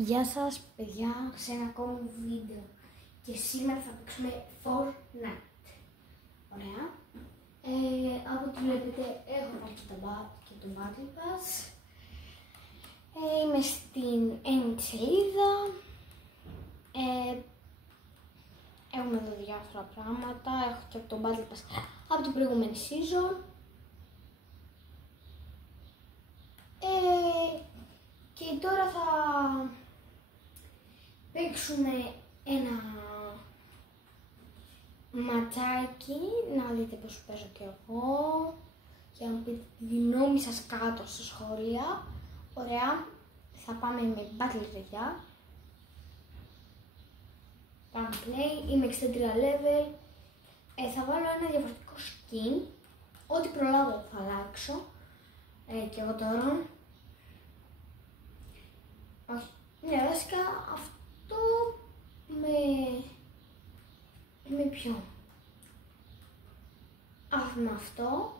Γεια σας παιδιά, σε ένα ακόμη βίντεο και σήμερα θα παίξουμε Fortnite. Ωραία. Από ό,τι βλέπετε έχω βάλει και το Battle Pass. Είμαι στην έννοια σελίδα. Έχουμε εδώ διάφορα πράγματα. Έχω και από το Battle Pass από την προηγούμενη season. Και τώρα θα παίξουμε ένα ματσάκι, να δείτε πώς παίζω και εγώ και να μου πείτε τη γνώμη σας κάτω στα σχόλια. Ωραία, θα πάμε με Battle παιδιά. Πάμε play, είμαι 63 level. Θα βάλω ένα διαφορετικό skin, ό,τι προλάβω θα αλλάξω και εγώ τώρα. Όχι, ναι, βασικά αυτό με ποιο. Με αυτό.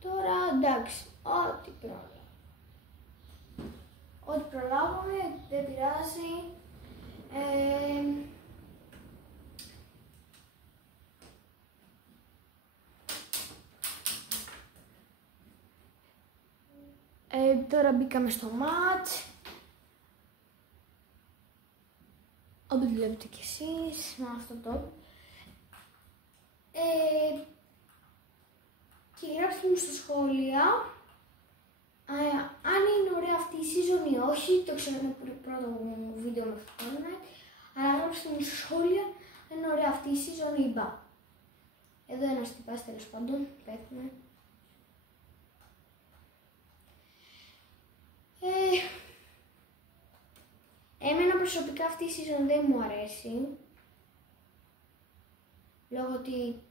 Τώρα εντάξει, ό,τι προλάβουμε, δεν πειράζει. Τώρα μπήκαμε στο match. Όπως βλέπετε κι εσείς, με αυτό το. Και γράψτε μου στα σχόλια αν είναι ωραία αυτή η season ή όχι. Το ξέρω, είναι πρώτο μου βίντεο με Fortnite. Αλλά γράψτε μου στα σχόλια αν είναι ωραία αυτή η season ή μπα. Εδώ ένας τυπάς τέλος πάντων, πέφτουμε. Εμένα προσωπικά αυτή η season δεν μου αρέσει, λόγω ότι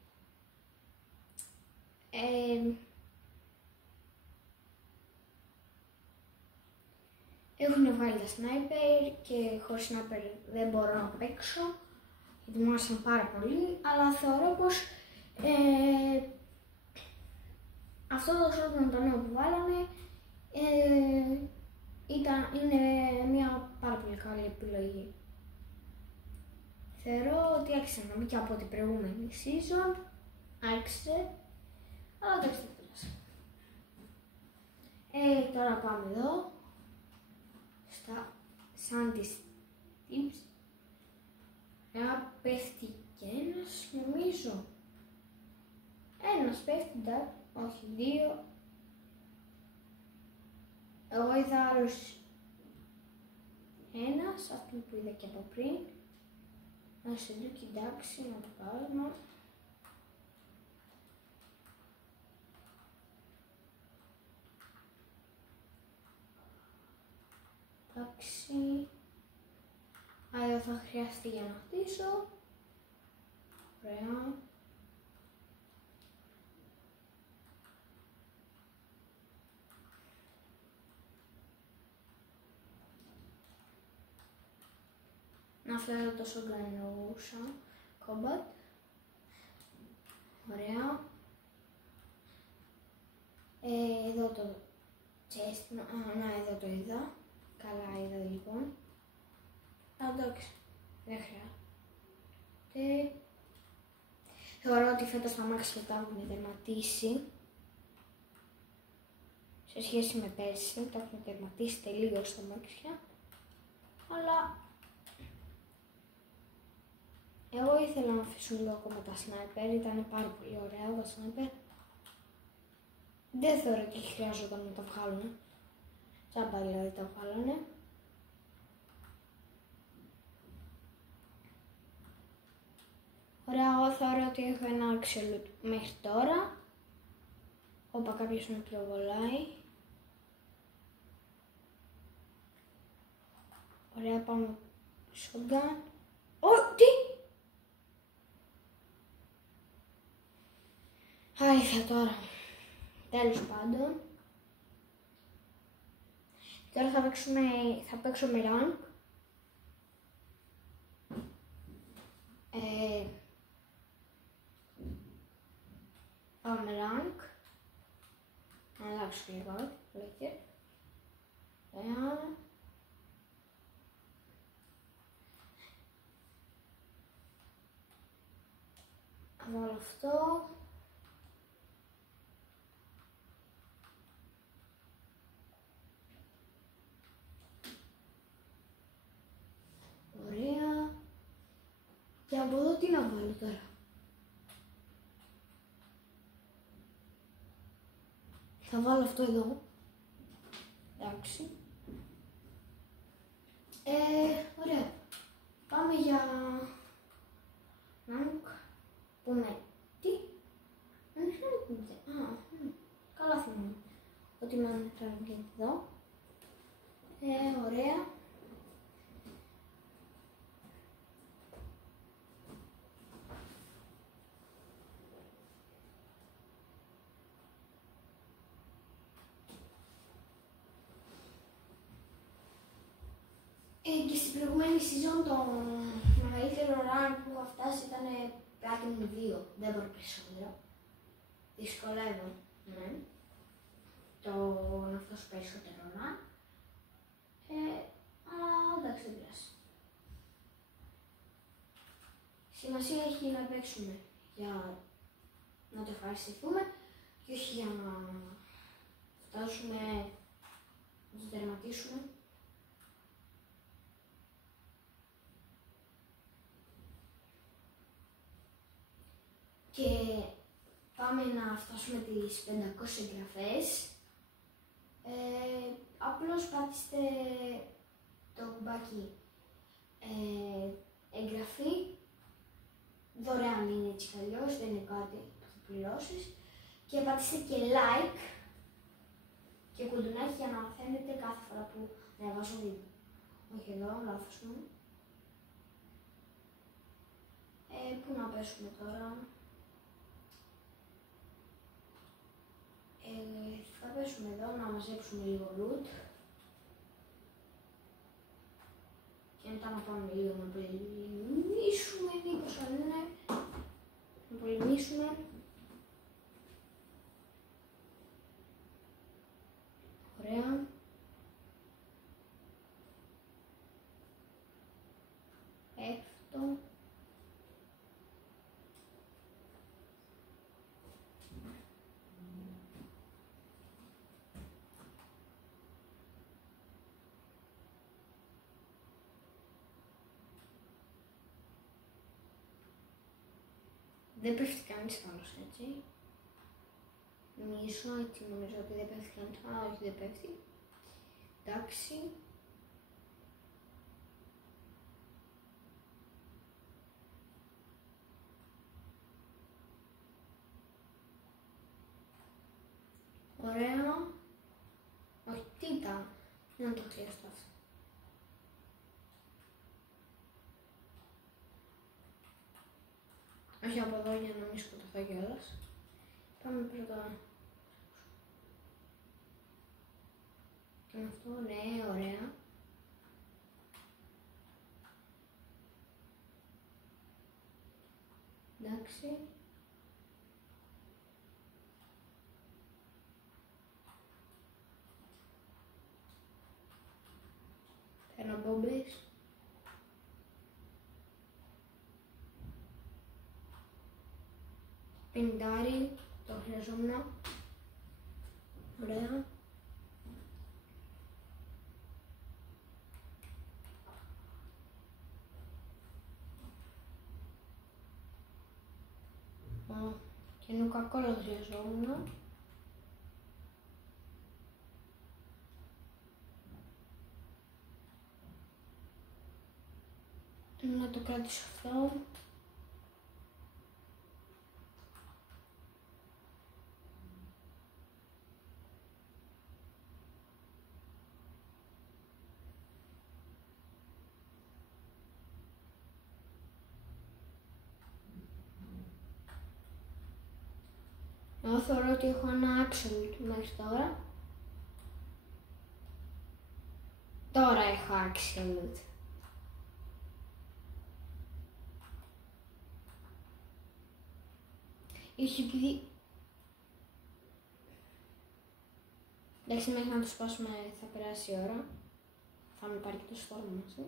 έχουν βγάλει τα sniper και χωρίς sniper δεν μπορώ να παίξω, γιατί μου άρεσαν πάρα πολύ, αλλά θεωρώ πως αυτό το shotgun το νέο που βάλανε είναι μια πάρα πολύ καλή επιλογή. Θεωρώ ότι άρχισε να μπει και από την προηγούμενη season. Άρχισε. Αλλά εντάξει, δεν πειράζει. Τώρα πάμε εδώ. Στα Sandy's Tips. Πέφτει και ένας, νομίζω. Ένας πέφτει, εντάξει. Όχι, δύο. Εγώ είδα άλλος ένας, αυτό που είδα και από πριν. Να σε δω, κοιτάξει, να το πάρουμε. Εντάξει. Εδώ θα χρειαστεί για να χτίσω. Ωραία. Να φέρω το σογκανούσα κόμπατ. Ωραία. Εδώ το chest, να εδώ το είδα. Καλά είδα λοιπόν. Εντάξει, δεν χρειάζεται. Θεωρώ ότι φέτος τα μάξια τα έχουν τερματίσει. Σε σχέση με πέρσι, τα έχουν τερματίσει τελείως τα μάξια. Αλλά εγώ ήθελα να αφήσουν λίγο ακόμα τα sniper, ήταν πάρα πολύ ωραία τα sniper. Δεν θεωρώ ότι χρειάζονταν να τα βγάλουν. Τσάμπα δηλαδή τα βγάλανε. Ωραία, εγώ θεωρώ ότι έχω ένα αξιολούτ μέχρι τώρα. Όπα, κάποιος με πυροβολάει. Ωραία, πάμε shotgun. Τι! Αλήθεια τώρα. Τέλος πάντων. Τώρα θα παίξω με rank. Πάμε rank. Να αλλάξω λίγο. Ωραία. Θα βάλω αυτό. Ωραία. Και από εδώ τι να βάλω τώρα. Θα βάλω αυτό εδώ. Εντάξει. Ωραία. Πάμε για να πούμε τι. Καλά θυμάμαι. Ότι να τραβήξει εδώ. Ωραία. Και στην προηγούμενη season το μεγαλύτερο run που είχα φτάσει ήταν Platinum 2, δεν μπορώ περισσότερο. Δυσκολεύω, ναι, το να φτάσω περισσότερο run. Αλλά εντάξει, δεν πειράζει. Σημασία έχει να παίξουμε για να το ευχαριστηθούμε και όχι για να φτάσουμε να το τερματίσουμε. Και πάμε να φτάσουμε τις 500 εγγραφές. Απλώς πατήστε το κουμπάκι εγγραφή. Δωρεάν είναι έτσι κι αλλιώς, δεν είναι κάτι που θα πληρώσεις. Και πατήστε και like και κουδουνάκι για να μαθαίνετε κάθε φορά που ανεβάζω βίντεο. Όχι εδώ, λάθος μου. Πού να πέσουμε τώρα. Θα πέσουμε εδώ να μαζέψουμε λίγο loot και μετά να πάμε λίγο να πολεμήσουμε, μήπως αν είναι, να πολεμήσουμε. Ωραία. Πέφτω. Δεν πέφτει κανείς άλλος, έτσι. Νομίζω ότι δεν πέφτει κανείς. Όχι, δεν πέφτει. Εντάξει. Ωραία. Όχι, τι ήταν. Να το χρειαστώ αυτό. Όχι από εδώ για να μην σκοτωθώ κιόλας. Πάμε πρώτα. Και αυτό, ναι, ωραία. Εντάξει. Παίρνω μπόμπες. Πεντάρι, το χρειαζόμουν. Ωραία. Και ενώ κακό το χρειαζόμουν. Να το κρατήσω αυτό. Εγώ θεωρώ ότι έχω ένα absolute μέχρι τώρα. Τώρα έχω absolute. Ίσως επειδή Εντάξει, μέχρι να το σπάσουμε θα περάσει η ώρα. Θα με πάρει και το στόμα μαζί.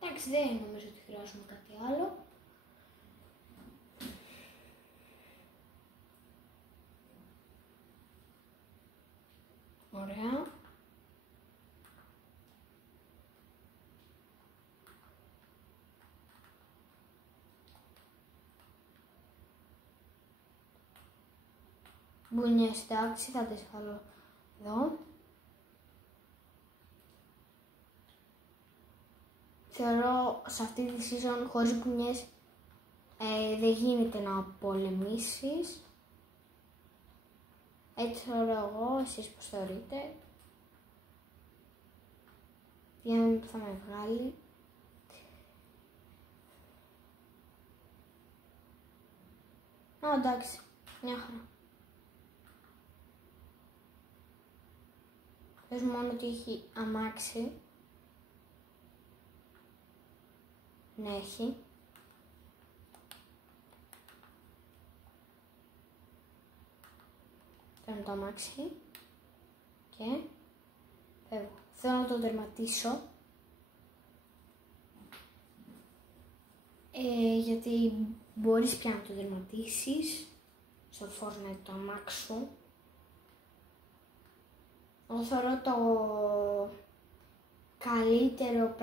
Εντάξει, δεν νομίζω ότι χρειάζομαι κάτι άλλο. Ωραία. Μπουνιές, εντάξει, θα τις βάλω εδώ. Θεωρώ σε αυτή τη season χωρίς μπουνιές δεν γίνεται να πολεμήσεις. Έτσι θεωρώ εγώ, εσείς πώς θεωρείτε. Για να μην θα με βγάλει. Α, εντάξει, μια χαρά. Πες μόνο ότι έχει αμάξι. Ναι, έχει. Παίρνω το αμάξι. Και φεύγω. Θέλω να το τερματίσω. Γιατί μπορείς πια να το τερματίσεις στο Fortnite το αμάξι σου. Εγώ θεωρώ το καλύτερο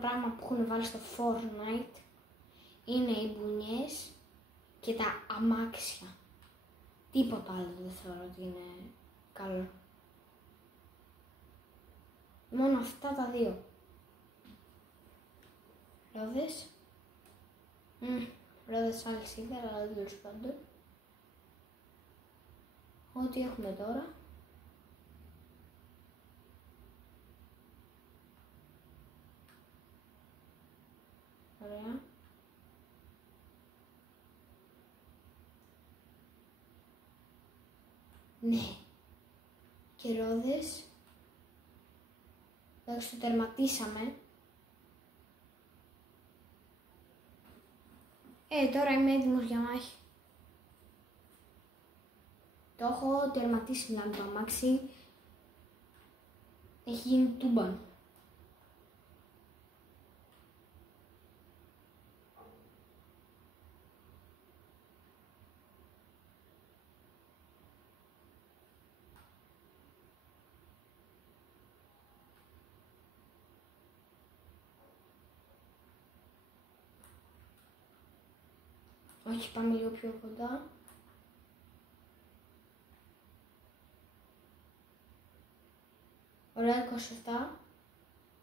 πράγμα που έχουν βάλει στο Fortnite είναι οι μπουνιές και τα αμάξια. Τίποτα άλλο δεν θεωρώ ότι είναι καλό. Μόνο αυτά τα δύο. Ρόδες. Ρόδες αλυσίδα, αλλά τέλος πάντων. Ό,τι έχουμε τώρα. Ωραία. Ναι. Και ρόδες. Εντάξει, το τερματίσαμε. Τώρα είμαι έτοιμος για μάχη. Το έχω τερματίσει δηλαδή το αμάξι. Έχει γίνει τούμπαν. Όχι, πάμε λίγο πιο κοντά. Ωραία, 27.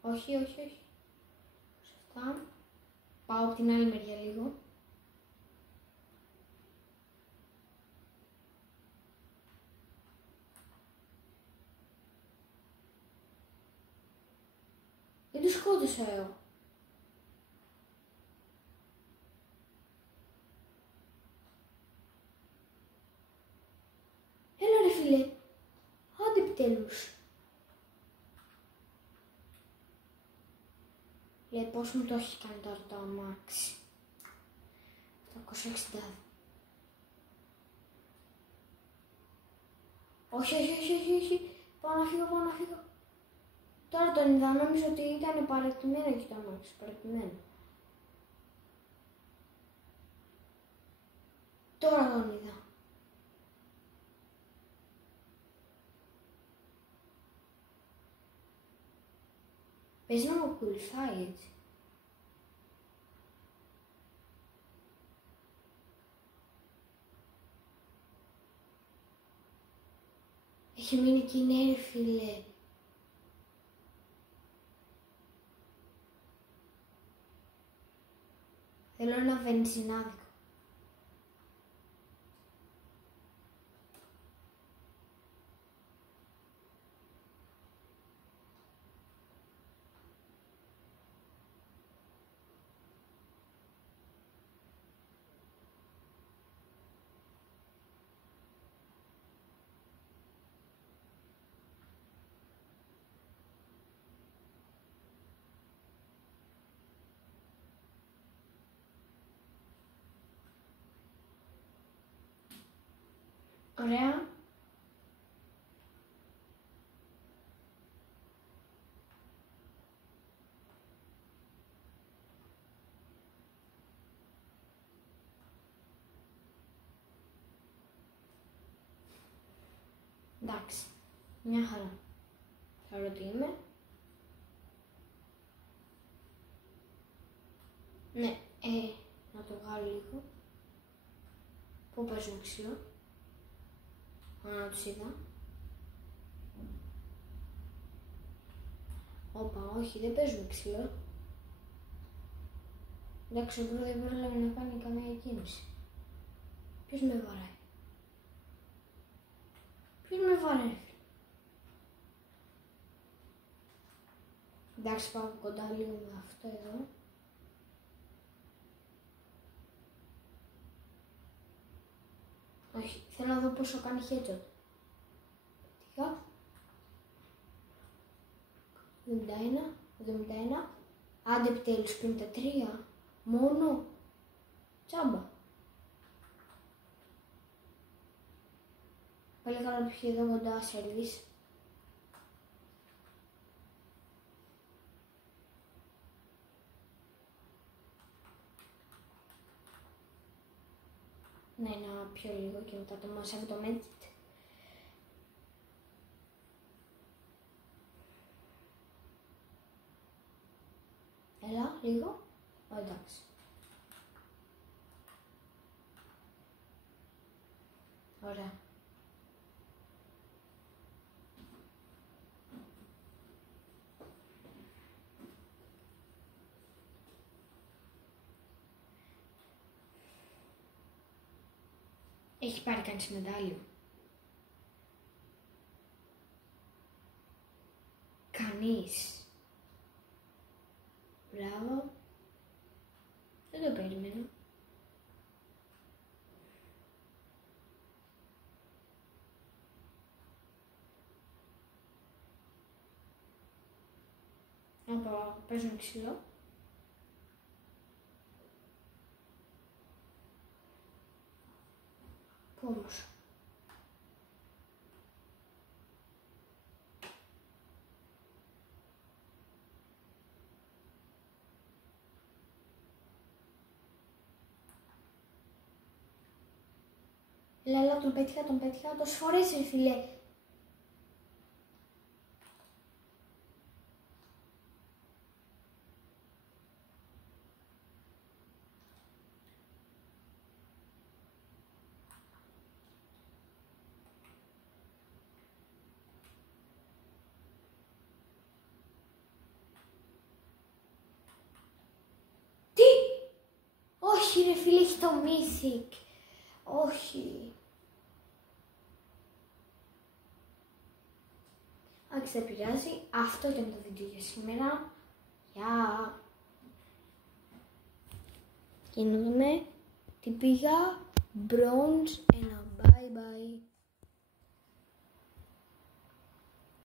Όχι, όχι, όχι. 27. Πάω από την άλλη μεριά λίγο. Δεν τους σκότωσα εγώ. Έλα ρε φίλε. Άντε επιτέλους. Λέει πώς μου το έχει κάνει τώρα το αμάξι. 760. Όχι, όχι, όχι, όχι, όχι. Πάω να φύγω, πάω να φύγω. Τώρα τον είδα, νόμιζα ότι ήταν παρατημένο και το αμάξι, παρατημένο. Τώρα τον είδα. Πες να μου ακολουθάει έτσι. Έχει μείνει εκεί, ναι ρε φίλε. Θέλω ένα βενζινάδικο. Ωραία. Εντάξει, μια χαρά. Θα ρωτήσουμε. Ναι, να το βγάλω λίγο. Πού παίζουν ξύλο. Να τους είδα. Όπα, όχι, δεν παίζουν ξύλο. Εντάξει, ο πρώτος δεν πρόλαβε να κάνει καμία κίνηση. Ποιος με βαράει. Ποιος με βαράει. Εντάξει, πάω κοντά λίγο με αυτό εδώ. Όχι, θέλω να δω πόσο κάνει headshot. Τυχα. 71. Άντε επιτέλους 53. Μόνο. Τσάμπα. Πάλι καλά που είχε εδώ κοντά σελής. Ναι, να πιω λίγο και μετά το μαζεύω το medkit. Έλα, λίγο. Εντάξει. Ωραία. Έχει πάρει κανείς μετάλλιο. Κανείς. Μπράβο. Δεν το περίμενα. Όπα, παίζουν ξύλο. Πού όμως. Λέλα, τον πέτυχα τόσες φορές, ρε φίλε. Τι! Όχι ρε φίλε, έχει το Mythic. Όχι. Όχι, δεν πειράζει. Αυτό ήταν το βίντεο για σήμερα. Γεια. Και να δούμε τι πήγα. Bronze. Ένα bye bye.